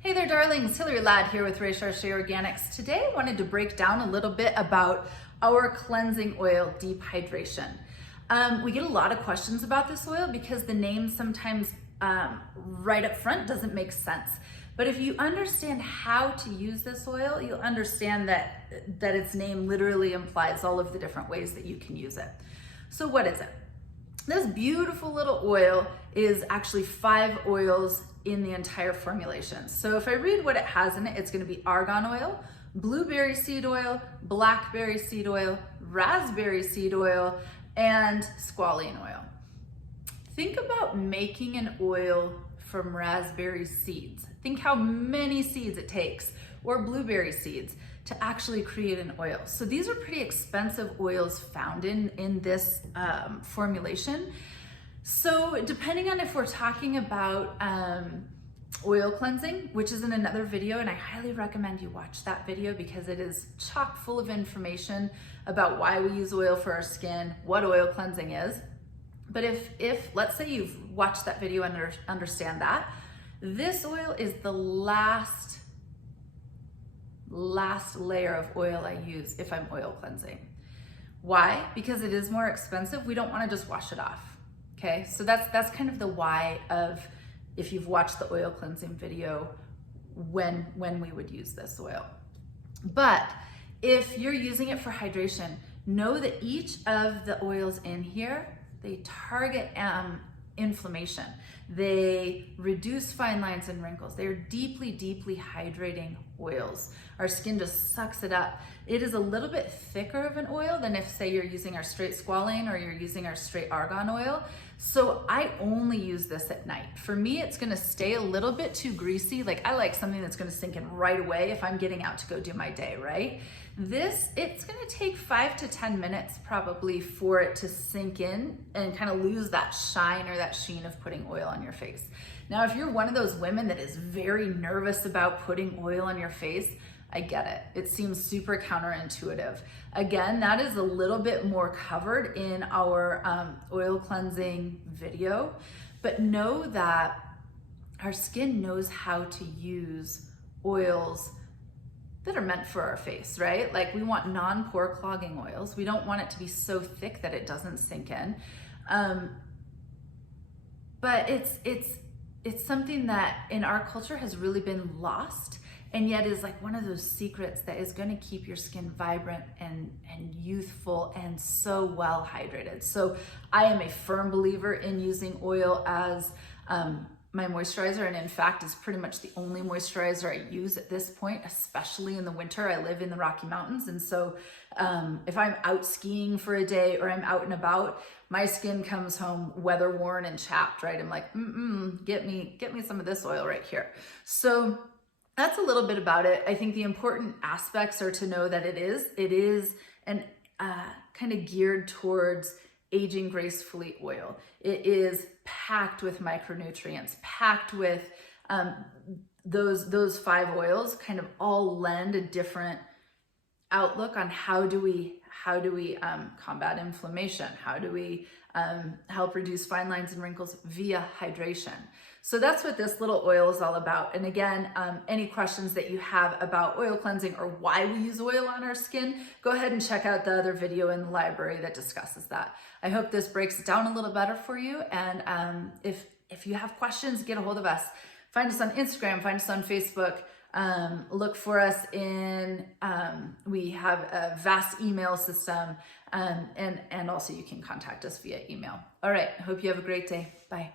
Hey there, darlings. Hillary Ladd here with Recherche Organics. Today I wanted to break down a little bit about our cleansing oil deep hydration. We get a lot of questions about this oil because the name sometimes right up front doesn't make sense. But if you understand how to use this oil, you'll understand that its name literally implies all of the different ways that you can use it. So what is it? This beautiful little oil is actually 5 oils in the entire formulation. So if I read what it has in it, it's going to be argan oil, blueberry seed oil, blackberry seed oil, raspberry seed oil, and squalene oil. Think about making an oil from raspberry seeds. Think how many seeds it takes, or blueberry seeds, to actually create an oil. So these are pretty expensive oils found in this formulation. So depending on if we're talking about oil cleansing, which is in another video, and I highly recommend you watch that video because it is chock full of information about why we use oil for our skin, what oil cleansing is. But if let's say you've watched that video and understand that, this oil is the last layer of oil I use if I'm oil cleansing. Why? Because it is more expensive. We don't want to just wash it off. Okay, so that's kind of the why of if you've watched the oil cleansing video when we would use this oil. But if you're using it for hydration, know that each of the oils in here, they target inflammation. They reduce fine lines and wrinkles. They're deeply, deeply hydrating oils. Our skin just sucks it up. It is a little bit thicker of an oil than if, say, you're using our straight squalane or you're using our straight argan oil. So I only use this at night. For me, it's gonna stay a little bit too greasy. Like, I like something that's gonna sink in right away if I'm getting out to go do my day, right? This, it's gonna take 5 to 10 minutes probably for it to sink in and kind of lose that shine or that sheen of putting oil on your face. Now, if you're one of those women that is very nervous about putting oil on your face, I get it. It seems super counterintuitive. Again, that is a little bit more covered in our oil cleansing video, but know that our skin knows how to use oils that are meant for our face, right? Like, we want non-pore clogging oils. We don't want it to be so thick that it doesn't sink in. But it's something that in our culture has really been lost, and yet is like one of those secrets that is going to keep your skin vibrant and youthful and so well hydrated. So I am a firm believer in using oil as my moisturizer, and in fact is pretty much the only moisturizer I use at this point, especially in the winter. I live in the Rocky Mountains, and so if I'm out skiing for a day or I'm out and about, my skin comes home weather worn and chapped, right? I'm like, get me some of this oil right here. So that's a little bit about it. I think the important aspects are to know that it is an kind of geared towards aging gracefully oil. It is packed with micronutrients, packed with those 5 oils kind of all lend a different outlook on how do we combat inflammation? How do we help reduce fine lines and wrinkles via hydration? So that's what this little oil is all about. And again, any questions that you have about oil cleansing or why we use oil on our skin, go ahead and check out the other video in the library that discusses that. I hope this breaks it down a little better for you. And if you have questions, get a hold of us. Find us on Instagram, find us on Facebook. Look for us in, we have a vast email system, and also you can contact us via email. All right, hope you have a great day. Bye.